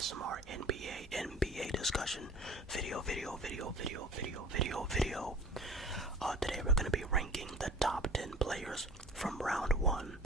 ASMR NBA discussion video. Today we're going to be ranking the top 10 players from round 1.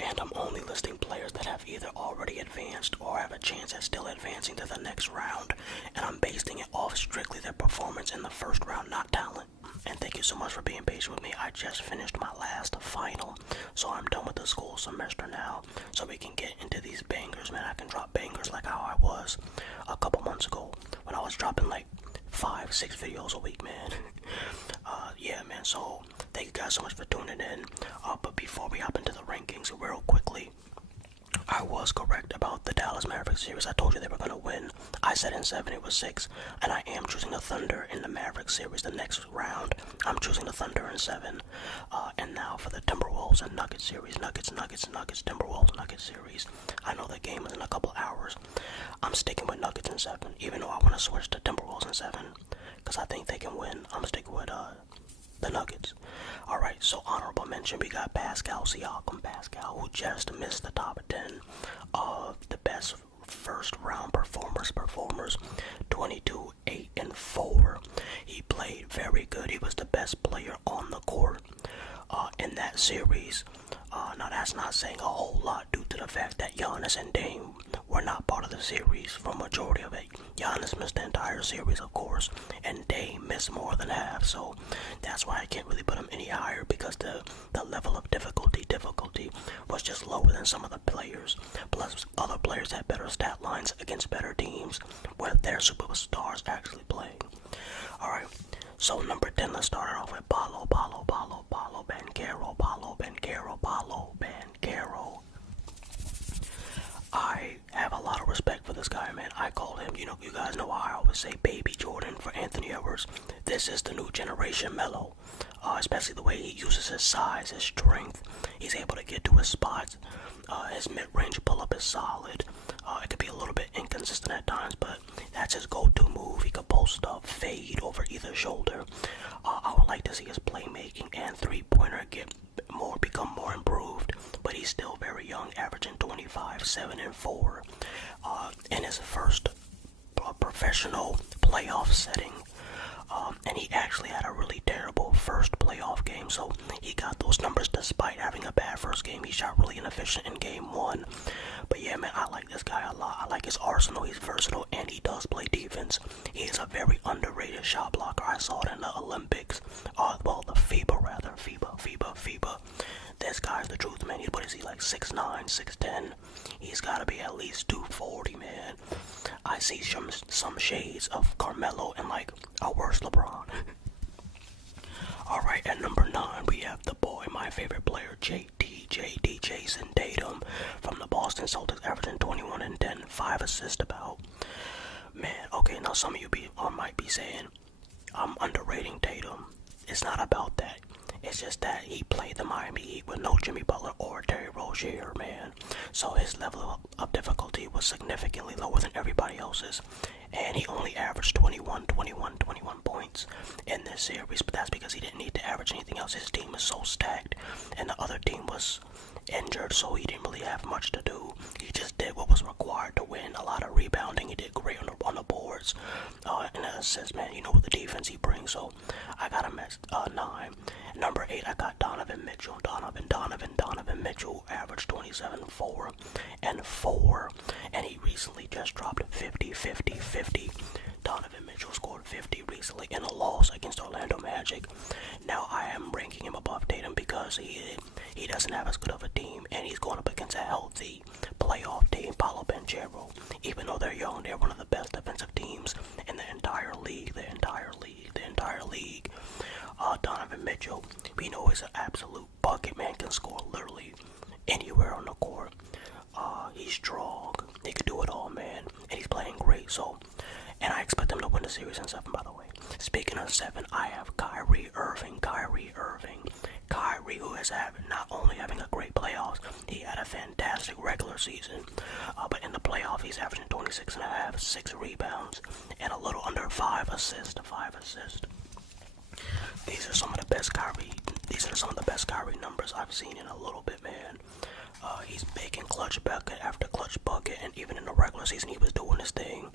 And I'm only listing players that have either already advanced or have a chance at still advancing to the next round. And I'm basing it off strictly their performance in the first round, not talent. And thank you so much for being patient with me. I just finished my last final, so I'm done with the school semester now, so we can get into these bangers, man. I can drop bangers like how I was a couple months ago when I was dropping like 5-6 videos a week, man. Yeah, man, so thank you guys so much for tuning in. But before we hop into the rankings real quickly, I was correct about the Dallas Mavericks series. I told you they were going to win. I said in 7 it was 6, and I am choosing the Thunder in the Mavericks series. The next round, I'm choosing the Thunder in 7. And now for the Timberwolves and Nuggets series. Nuggets, Timberwolves, Nuggets series. I know the game is in a couple hours. I'm sticking with Nuggets in 7, even though I want to switch to Timberwolves in 7, because I think they can win. I'm sticking with the Nuggets. Alright, so honorable mention, we got Pascal Siakam, who just missed the top 10 of the best first round performers, 22, 8, and 4. He played very good. He was the best player on the court in that series. Now that's not saying a whole lot due to the fact that Giannis and Dame were not part of the series for majority of it. Giannis missed the entire series, of course, and Dame missed more than half, so that's why I can't really put him any higher, because the level of difficulty was just lower than some of the players. Plus, other players had better stat lines against better teams where their superstars actually playing. Alright, so number 10, let's start it off with Paolo Banchero. I have a lot of respect for this guy, man. I call him, you guys know I always say Baby Jordan for Anthony Edwards. This is the new generation Melo, especially the way he uses his size, his strength. He's able to get to his spots. His mid-range pull-up is solid. It could be a little bit inconsistent at times, but that's his go-to move. He could post up, fade over either shoulder. I would like to see his playmaking and three-pointer become more improved, but he's still very young, averaging 25, 7, and 4 in his first professional playoff setting. And he actually had a really terrible first playoff game, so he got those numbers despite having a bad first game. He shot really inefficient in game 1. But yeah, man, I like this guy a lot. I like his arsenal. He's versatile, and he does play defense. He is a very underrated shot blocker. I saw it in the Olympics. The FIBA. This guy's the truth, man. What is he, like 6'9", 6'10"? He's got to be at least 240, man. I see some shades of Carmelo and like a worse LeBron. Alright, at number 9, we have the boy, my favorite player, Jason Tatum from the Boston Celtics, averaging 21 and 10, 5 assists about. Man, okay, now some of you might be saying, I'm underrating Tatum. It's not about that. It's just that he played the Miami Heat with no Jimmy Butler or Terry Rozier, man. So his level of difficulty was significantly lower than everybody else's. And he only averaged 21 points in this series. But that's because he didn't need to average anything else. His team is so stacked. And the other team was injured, so he didn't really have much to do. He just did what was required to win. A lot of rebounding. He did great on the boards. And assists, man. You know what the defense he brings. So I got him at 9. Number 8, I got Donovan Mitchell. Donovan Mitchell averaged 27, 4, and 4. And he recently just dropped 50. Donovan Mitchell scored 50 recently in a loss against Orlando Magic. Now I am ranking him above Tatum because he doesn't have as good of a team, and he's going up against a healthy playoff team, Paolo Banchero. Even though they're young, they're one of the best defensive teams in the entire league. Donovan Mitchell, we know he's an absolute bucket, man. Can score literally anywhere on the court. He's strong. He can do it all, man. And he's playing great. So, and I expect him to win the series in 7, by the way. Speaking of 7, I have Kyrie Irving. Kyrie, who is not only having a great playoffs, he had a fantastic regular season. But in the playoff, he's averaging 26.5, 6 rebounds, and a little under 5 assists. These are some of the best Kyrie numbers I've seen in a little bit, man. He's making clutch bucket after clutch bucket, and even in the regular season, he was doing his thing.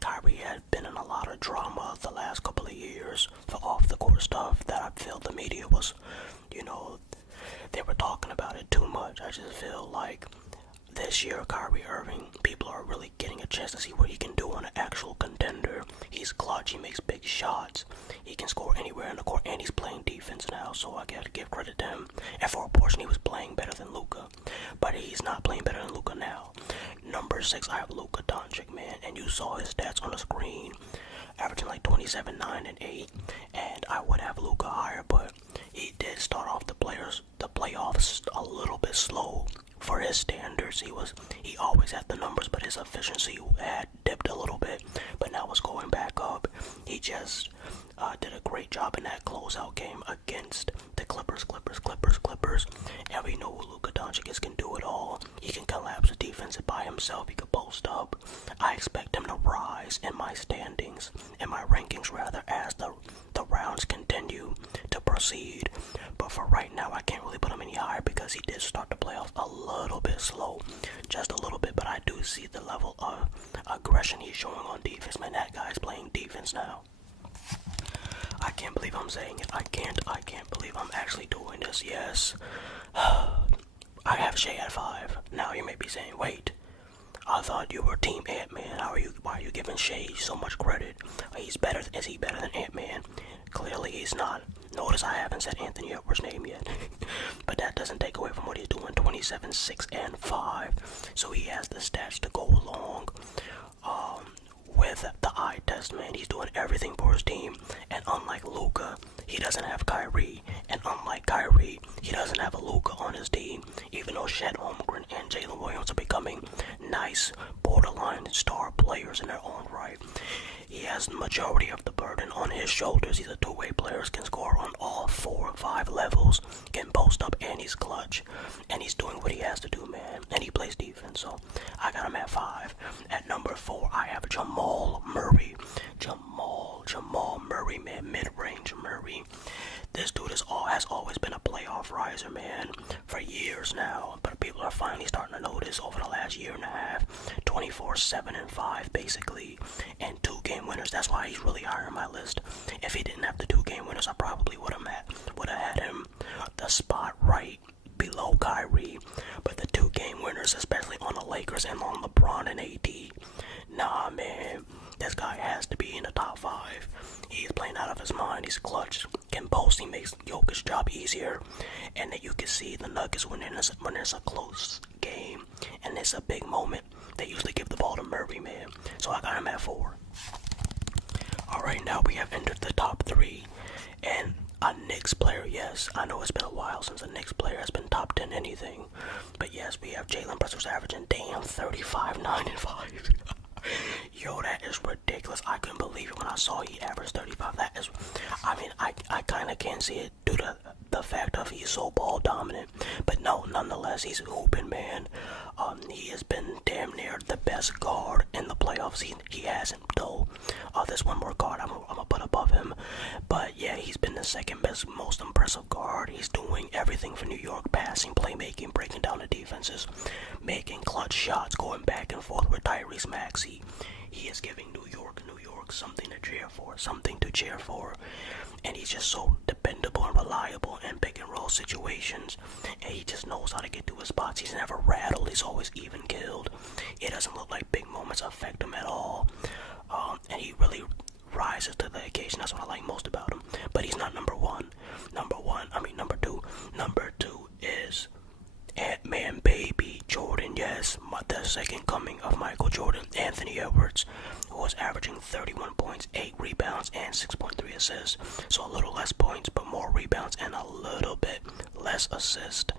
Kyrie had been in a lot of drama the last couple of years for off-the-court stuff that I feel the media was, they were talking about it too much. I just feel like this year, Kyrie Irving, people are really getting a chance to see what he can do on an actual contender. He's clutch, he makes big shots, he can score anywhere in the court, and he's playing defense now, so I gotta give credit to him. And for a portion, he was playing better than Luka, but he's not playing better than Luka now. Number 6, I have Luka Doncic, man, and you saw his stats on the screen, averaging like 27, 9, and 8, and I would have Luka higher, but he did start off the playoffs a little bit slow. For his standards, he always had the numbers, but his efficiency had dipped a little bit, but now it's going back up. He just did a great job in that closeout game against the Clippers, and we know who Luka Doncic can do it all. He can collapse the defense by himself, he can post up. I expect him to rise in my standings, in my rankings rather, as the rounds continue to proceed. But for right now, I can't really put him any higher because he did start the playoffs a little bit slow, just a little bit, but I do see the level of aggression he's showing on defense. Man, that guy's playing defense now. I can't believe I'm saying it. I can't believe I'm actually doing this. Yes. I have Shea at 5. Now you may be saying, wait, I thought you were Team Ant-Man. Why are you giving Shea so much credit? Is he better than Ant-Man? Clearly he's not. Notice I haven't said Anthony Edwards' name yet. But that doesn't take away from what he's doing. 27, 6, and 5. So he has the stats to go along with the eye test, man. He's doing everything for his team. And unlike Luka, he doesn't have Kyrie. And unlike Kyrie, he doesn't have a Luka on his team. Even though Chet Holmgren and Jalen Williams are becoming nice, borderline star players in their own right, he has the majority of the burden on his shoulders. He's a two-way player, can score on all 4 or 5 levels, can post up, and he's clutch. And he's doing what he has to do, man. And he plays defense, so I got him at 5. At number 4, I have Jamal Murray. Jamal Murray, man, mid-range Murray. This dude has always been a playoff riser, man, for years now. But people are finally starting to notice over the last year and a half. 24, 7, and 5, basically, and 2 game winners. That's why he's really higher on my list. If he didn't have the 2 game winners, I probably would have had him the spot right below Kyrie. But the 2 game winners, especially on the Lakers and on LeBron and AD, nah, man, this guy has to be in the top 5. He's playing out of his mind. He's clutch, can post. He makes Jokic's job easier. And that you can see the Nuggets when there's a close game and it's a big moment, they usually give the ball to Murray, man. So I got him at 4. Alright, now we have entered the top 3. And a Knicks player, yes. I know it's been a while since a Knicks player has been top 10 anything. But yes, we have Jalen Brunson averaging, damn, 35, 9, and 5. Yo, that is ridiculous. I couldn't believe it when I saw he averaged 35. That is, I kind of can't see it due to the fact of he's so ball dominant. But no, nonetheless, he's hooping, man. He has been damn near the best guard in the playoffs. He hasn't, though. There's one more guard I'm gonna put above him. But yeah, he's been the second best, most impressive guard. He's doing everything for New York, passing, playmaking, breaking down the defenses, making clutch shots, going back and forth with Tyrese Maxey. He is giving New York something to cheer for, and he's just so dependable and reliable in pick and roll situations, and he just knows how to get to his spots. He's never rattled. He's always even killed. It doesn't look like big moments affect him at all, and he really rises to the occasion. That's what I like most about him. But he's not number 1. Number 2. Number 2 is Ant-Man baby Jordan, yes, the second coming of Michael Jordan, Anthony Edwards, who was averaging 31 points, 8 rebounds, and 6.3 assists. So a little less points, but more rebounds and a little bit less assist.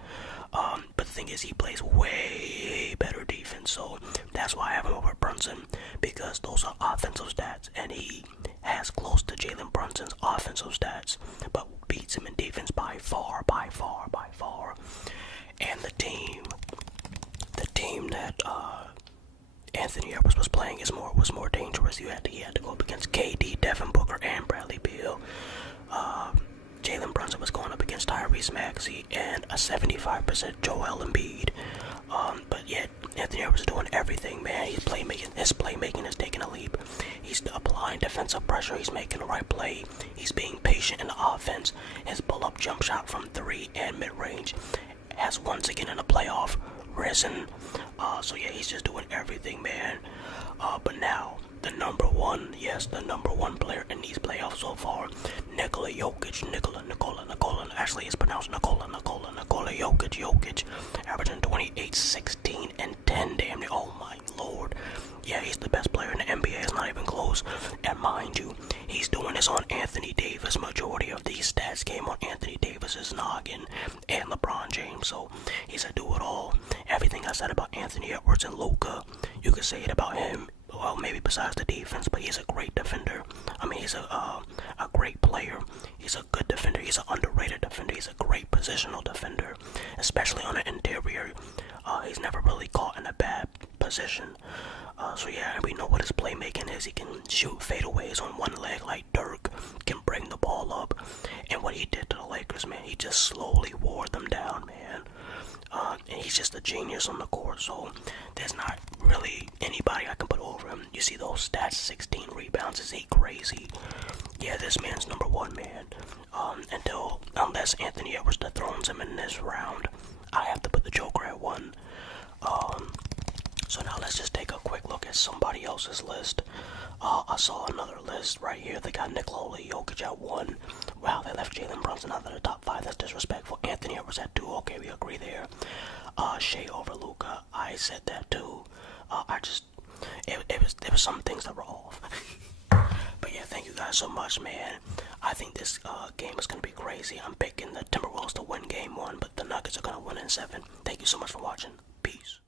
But the thing is, he plays way better defense, so that's why I have him over Brunson, because those are offensive stats, and he has close to Jalen Brunson's offensive stats, but beats him in defense by far. And the team that Anthony Edwards was playing was more dangerous. He had to go up against KD, Devin Booker, and Bradley Beal. Jalen Brunson was going up against Tyrese Maxey and a 75% Joel Embiid. But yet Anthony Edwards is doing everything, man. His playmaking is taking a leap. He's applying defensive pressure. He's making the right play. He's being patient in the offense. His pull-up jump shot from 3 and mid-range has once again in the playoff risen. So yeah, he's just doing everything, man. But now the number one player in these playoffs so far, Nikola Jokic. Actually, it's pronounced Nikola Jokic, averaging 28, 16, and 10. Damn it! Oh my lord! Yeah, he's the best player in the NBA. It's not even close. And mind you, he's doing this on Anthony Davis. Majority of these stats came on Anthony Davis's noggin and LeBron James. So he's a do-it-all. Everything I said about Anthony Edwards and Luka, you could say it about him. Well, maybe besides the defense, but he's a great defender. I mean, he's a great player. He's a good defender. He's an underrated defender. He's a great positional defender, especially on the interior. He's never really caught in a bad position. So yeah, we know what his playmaking is. He can shoot fadeaways on one leg like Dirk, can bring the ball up. And what he did to the Lakers, man, he just slowly wore them down, man. And he's just a genius on the court, so there's not really anybody I can put over him. You see those stats, 16 rebounds, is he crazy? Yeah, this man's number one, man. Unless Anthony Edwards dethrones him in this round, I have to put the Joker at 1. So now let's just take a quick look at somebody else's list. I saw another list right here. They got Nikola Jokic at 1. Wow, they left Jalen Brunson out of the top 5. That's disrespectful. Anthony Edwards at 2. Okay, we agree there. Shea over Luka. I said that too. There was some things that were off. But yeah, thank you guys so much, man. I think this game is gonna be crazy. I'm picking the Timberwolves to win game 1, but the Nuggets are gonna win in 7. Thank you so much for watching. Peace.